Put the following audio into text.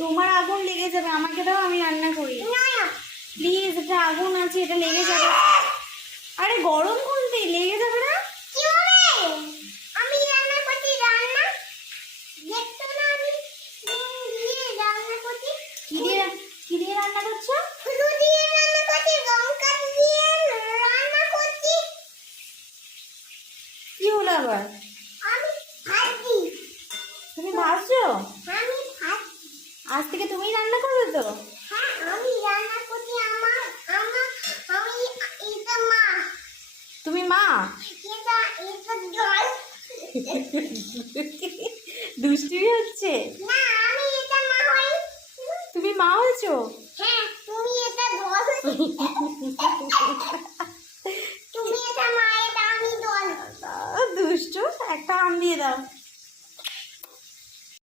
তোমার আগুন লেগে যাবে, আমাকে দাও, আমি রান্না করি। প্লিজ, এটা আগুন আছে, এটা লেগে যাবে। আরে গরম করতে লেগে যাবে না? আমি রান্না করছি, রান্না দেখছো না? আমি রান্না করছি। কি দিয়ে রান্না করছো? শুধু দিয়ে রান্না করছি, লঙ্কা দিয়ে রান্না করছি। কি হলো আবার? আমি ভাজি। তুমি ভাজছো? আমি ভাজি। আজ থেকে তুমি রান্না করবে তো? হ্যাঁ, আমি রান্না করছি। আমি এটা মা। তুমি মা? এটা জল। দুষ্টুমি হচ্ছে। না, আমি এটা মা হই। তুমি মা হয়েছো? হ্যাঁ, তুমি এটা জল। তুমি এটা মা, এটা আমি জল। দুষ্টু, একটা আম দিয়ে দাও।